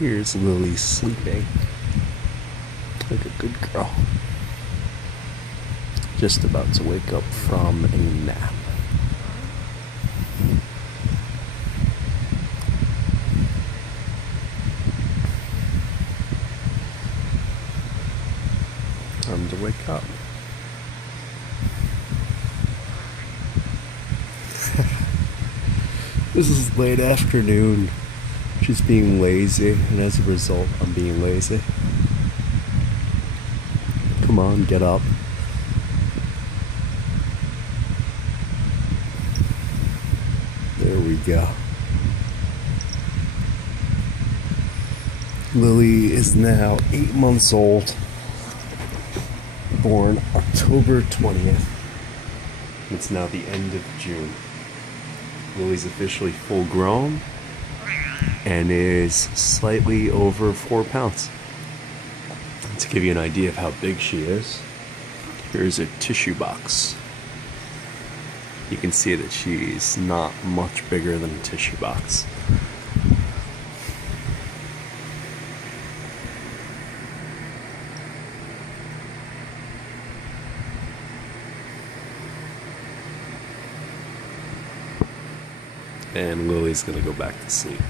Here's Lily sleeping like a good girl. Just about to wake up from a nap. Time to wake up. This is late afternoon. She's being lazy, and as a result, I'm being lazy. Come on, get up. There we go. Lily is now 8 months old, born October 20th. It's now the end of June. Lily's officially full grown and is slightly over 4 pounds. To give you an idea of how big she is, here's a tissue box. You can see that she's not much bigger than a tissue box. And Lily's gonna go back to sleep.